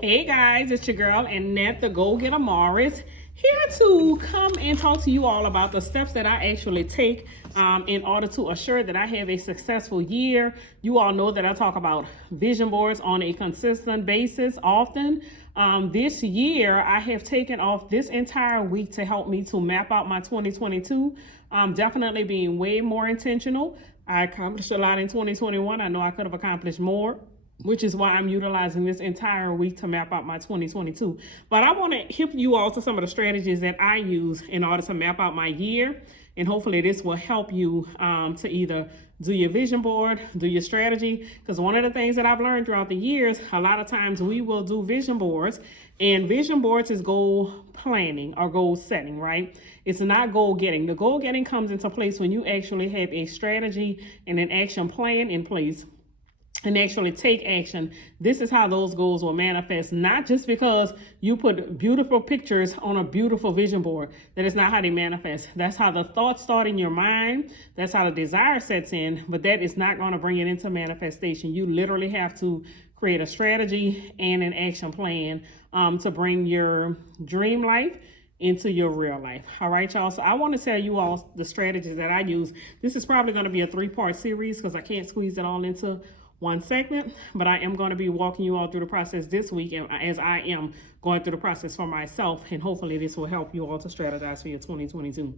Hey guys, it's your girl Annette, the Go Getter Morris, here to come and talk to you all about the steps that I actually take in order to assure that I have a successful year. You all know that I talk about vision boards on a consistent basis often. This year, I have taken off this entire week to help me to map out my 2022. Definitely being way more intentional. I accomplished a lot in 2021. I know I could have accomplished more, which is why I'm utilizing this entire week to map out my 2022. But I want to hip you all to some of the strategies that I use in order to map out my year. And hopefully this will help you to either do your vision board, do your strategy. Because one of the things that I've learned throughout the years, a lot of times we will do vision boards, and vision boards is goal planning or goal setting, right? It's not goal getting. The goal getting comes into place when you actually have a strategy and an action plan in place and actually take action. This is how those goals will manifest, not just because you put beautiful pictures on a beautiful vision board. That is not how they manifest. That's how the thoughts start in your mind. That's how the desire sets in, but that is not going to bring it into manifestation. You literally have to create a strategy and an action plan to bring your dream life into your real life. All right, y'all. So I want to tell you all the strategies that I use. This is probably going to be a 3-part series because I can't squeeze it all into one segment, but I am going to be walking you all through the process this week, and as I am going through the process for myself, and hopefully this will help you all to strategize for your 2022.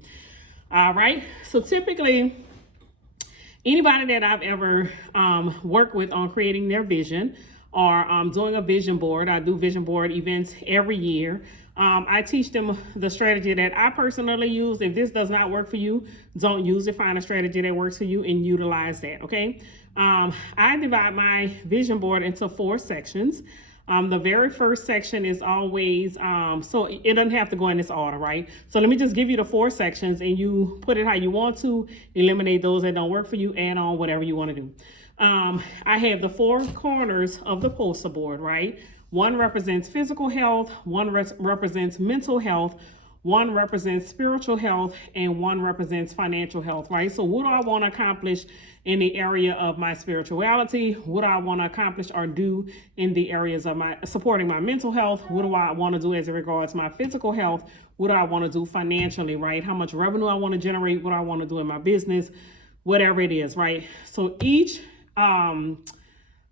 All right, so typically anybody that I've ever worked with on creating their vision or doing a vision board, I do vision board events every year. I teach them the strategy that I personally use. If this does not work for you, don't use it. Find a strategy that works for you and utilize that, okay? I divide my vision board into 4 sections. The very first section is always, so it doesn't have to go in this order, right? So let me just give you the 4 sections and you put it how you want to, eliminate those that don't work for you, add on whatever you want to do. I have the 4 corners of the poster board, right? One represents physical health, one represents mental health, one represents spiritual health, and one represents financial health, right? So what do I want to accomplish in the area of my spirituality? What do I want to accomplish or do in the areas of my supporting my mental health? What do I want to do as it regards my physical health? What do I want to do financially, right? How much revenue I want to generate? What do I want to do in my business? Whatever it is, right? So each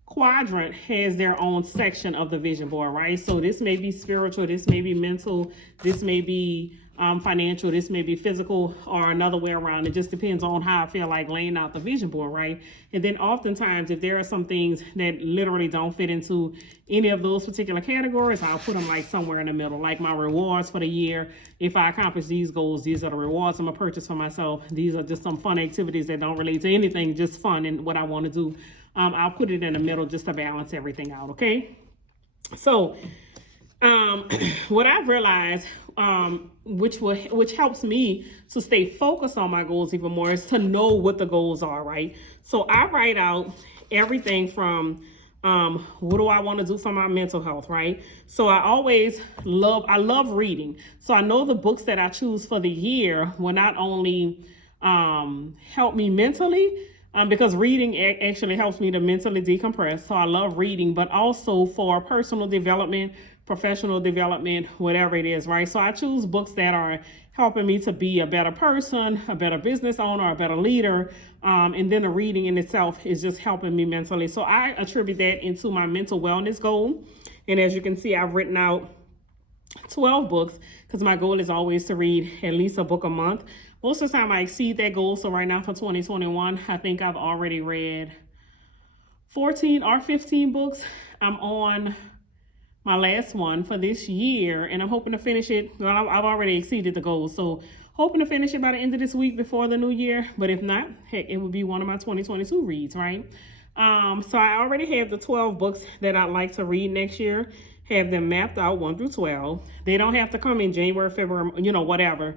quadrant has their own section of the vision board, right? So this may be spiritual, this may be mental, this may be financial, this may be physical, or another way around. It just depends on how I feel like laying out the vision board, right? And then oftentimes, if there are some things that literally don't fit into any of those particular categories, I'll put them like somewhere in the middle, like my rewards for the year. If I accomplish these goals, these are the rewards I'm gonna purchase for myself. These are just some fun activities that don't relate to anything, just fun and what I want to do. I'll put it in the middle just to balance everything out, okay? So what I've realized, which helps me to stay focused on my goals even more, is to know what the goals are, right? So I write out everything from what do I want to do for my mental health, right? So I love reading. So I know the books that I choose for the year will not only help me mentally, because reading actually helps me to mentally decompress. So I love reading, but also for personal development, professional development, whatever it is, right? So I choose books that are helping me to be a better person, a better business owner, a better leader. And then the reading in itself is just helping me mentally. So I attribute that into my mental wellness goal. And as you can see, I've written out 12 books because my goal is always to read at least a book a month. Most of the time I exceed that goal. So right now for 2021, I think I've already read 14 or 15 books. I'm on my last one for this year and I'm hoping to finish it. Well, I've already exceeded the goal. So hoping to finish it by the end of this week before the new year. But if not, heck, it would be one of my 2022 reads, right? So I already have the 12 books that I'd like to read next year. Have them mapped out 1 through 12. They don't have to come in January, February, whatever,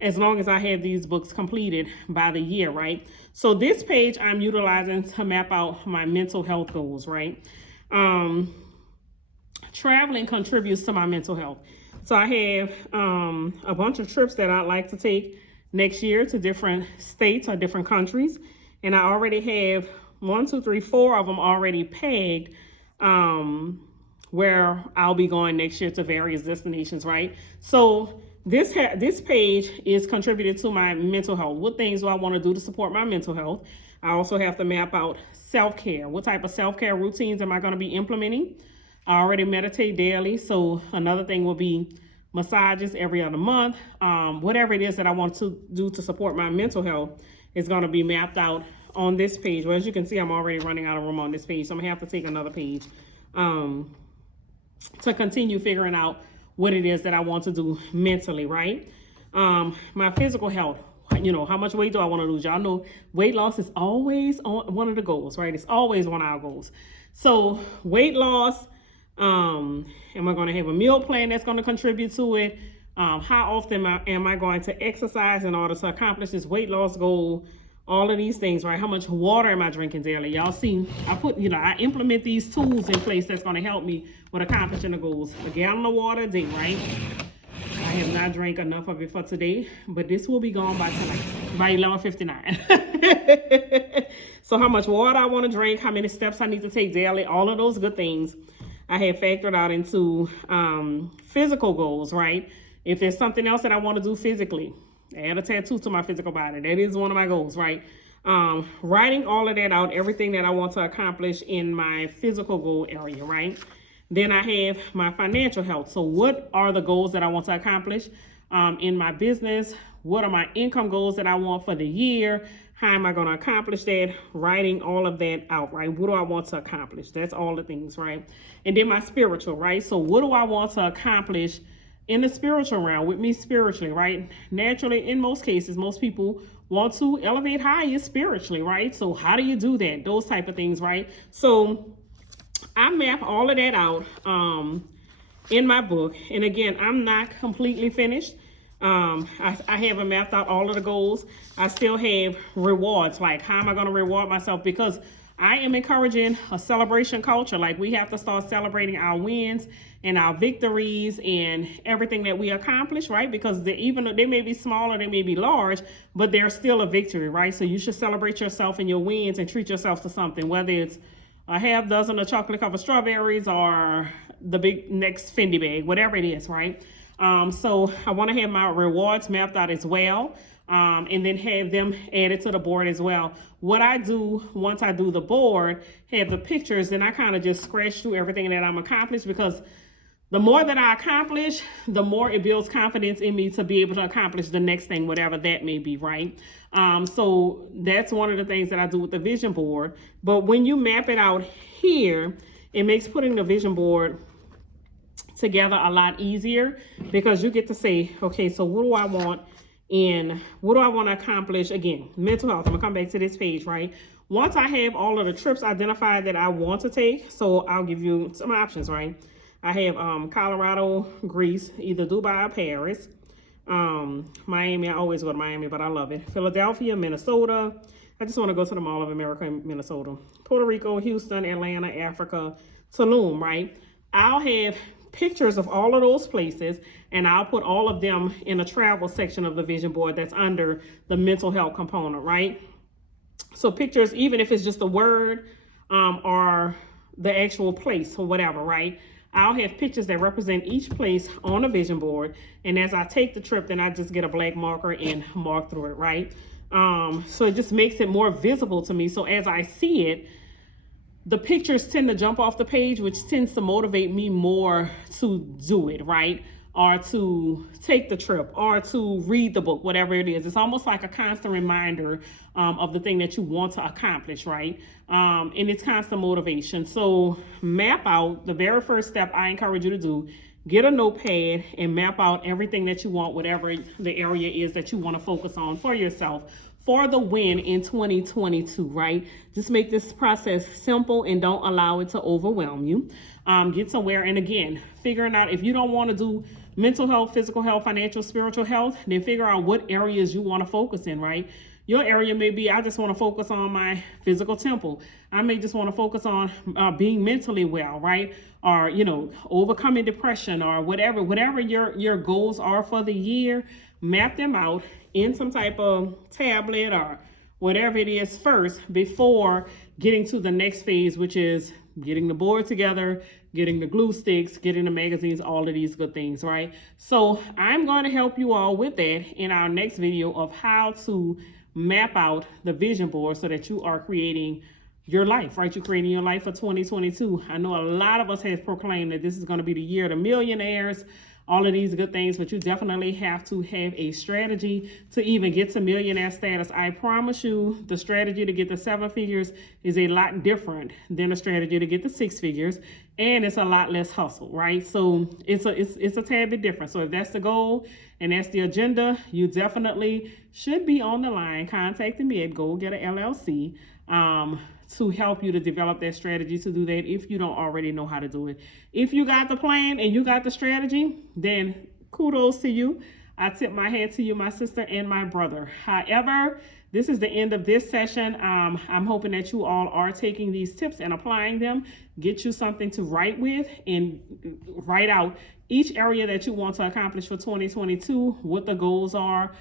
as long as I have these books completed by the year, right? So this page I'm utilizing to map out my mental health goals, right? Traveling contributes to my mental health. So I have a bunch of trips that I'd like to take next year to different states or different countries. And I already have 1, 2, 3, 4 of them already pegged where I'll be going next year to various destinations, right? So this page is contributed to my mental health. What things do I want to do to support my mental health? I also have to map out self-care. What type of self-care routines am I going to be implementing? I already meditate daily, so another thing will be massages every other month. Whatever it is that I want to do to support my mental health is going to be mapped out on this page. Well, as you can see, I'm already running out of room on this page, so I'm gonna have to take another page to continue figuring out what it is that I want to do mentally, right? My physical health, how much weight do I want to lose? Y'all know weight loss is always on one of the goals, right? It's always one of our goals. So weight loss, am I going to have a meal plan that's going to contribute to it? How often am I going to exercise in order to accomplish this weight loss goal? All of these things, right? How much water am I drinking daily? Y'all see, I implement these tools in place that's going to help me with accomplishing the goals. A gallon of water a day, right? I have not drank enough of it for today, but this will be gone by tonight, by 11:59. So how much water I want to drink, how many steps I need to take daily, all of those good things I have factored out into physical goals, right? If there's something else that I want to do physically, add a tattoo to my physical body. That is one of my goals, right? Writing all of that out, everything that I want to accomplish in my physical goal area, right? Then I have my financial health. So what are the goals that I want to accomplish in my business? What are my income goals that I want for the year? How am I going to accomplish that? Writing all of that out, right? What do I want to accomplish? That's all the things, right? And then my spiritual, right? So what do I want to accomplish in the spiritual realm with me spiritually, right? Naturally, in most cases, most people want to elevate higher spiritually, right? So how do you do that? Those type of things, right? So I map all of that out in my book. And again, I'm not completely finished. I haven't mapped out all of the goals. I still have rewards, like how am I going to reward myself? Because I am encouraging a celebration culture. Like we have to start celebrating our wins and our victories and everything that we accomplish, right? Because even though they may be small or they may be large, but they're still a victory, right? So you should celebrate yourself and your wins and treat yourself to something, whether it's a half dozen of chocolate covered strawberries or the big next Fendi bag, whatever it is, right? So I want to have my rewards mapped out as well. And then have them added to the board as well. What I do once I do the board, have the pictures, then I kind of just scratch through everything that I'm accomplished, because the more that I accomplish, the more it builds confidence in me to be able to accomplish the next thing, whatever that may be, right? So that's one of the things that I do with the vision board. But when you map it out here, it makes putting the vision board together a lot easier, because you get to say, okay, so what do I want? And what do I want to accomplish? Again, mental health. I'm gonna come back to this page, right? Once I have all of the trips identified that I want to take, so I'll give you some options, right? I have Colorado, Greece, either Dubai or Paris. Miami, I always go to Miami, but I love it. Philadelphia, Minnesota. I just want to go to the Mall of America in Minnesota. Puerto Rico, Houston, Atlanta, Africa, Tulum, right? I'll have pictures of all of those places, and I'll put all of them in a travel section of the vision board that's under the mental health component, right? So pictures, even if it's just a word or the actual place or whatever, right? I'll have pictures that represent each place on a vision board, and as I take the trip, then I just get a black marker and mark through it, right? So it just makes it more visible to me. So as I see it, the pictures tend to jump off the page, which tends to motivate me more to do it, right? Or to take the trip, or to read the book, whatever it is. It's almost like a constant reminder of the thing that you want to accomplish, right? And it's constant motivation. So map out, the very first step I encourage you to do, get a notepad and map out everything that you want, whatever the area is that you want to focus on for yourself for the win in 2022, right? Just make this process simple and don't allow it to overwhelm you. Get somewhere, and again, figuring out if you don't want to do mental health, physical health, financial, spiritual health, then figure out what areas you want to focus in, right? Your area may be, I just want to focus on my physical temple. I may just want to focus on being mentally well, right? Or, overcoming depression, or whatever your goals are for the year. Map them out in some type of tablet or whatever it is first, before getting to the next phase, which is getting the board together, getting the glue sticks, getting the magazines, all of these good things, right? So I'm going to help you all with that in our next video of how to map out the vision board so that you are creating your life, right? You're creating your life for 2022. I know a lot of us have proclaimed that this is going to be the year of the millionaires, all of these good things, but you definitely have to have a strategy to even get to millionaire status. I promise you, the strategy to get the 7 figures is a lot different than the strategy to get the 6 figures, and it's a lot less hustle, right? So it's a tad bit different. So if that's the goal and that's the agenda, you definitely should be on the line contacting me at Go Get a LLC. To help you to develop that strategy to do that if you don't already know how to do it. If you got the plan and you got the strategy, then kudos to you. I tip my hat to you, my sister and my brother. However, this is the end of this session. I'm hoping that you all are taking these tips and applying them. Get you something to write with and write out each area that you want to accomplish for 2022, what the goals are,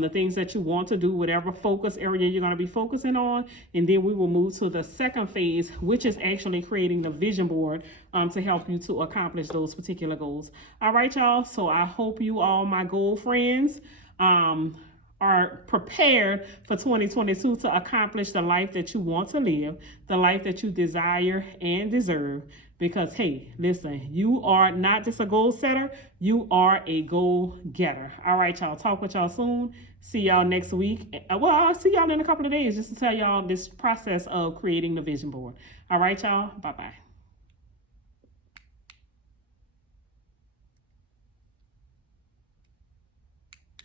the things that you want to do, whatever focus area you're going to be focusing on. And then we will move to the second phase, which is actually creating the vision board to help you to accomplish those particular goals. All right, y'all. So I hope you all, my goal friends, are prepared for 2022 to accomplish the life that you want to live, the life that you desire and deserve. Because, hey, listen, you are not just a goal setter, you are a goal getter. All right, y'all. Talk with y'all soon. See y'all next week. Well, I'll see y'all in a couple of days just to tell y'all this process of creating the vision board. All right, y'all. Bye-bye.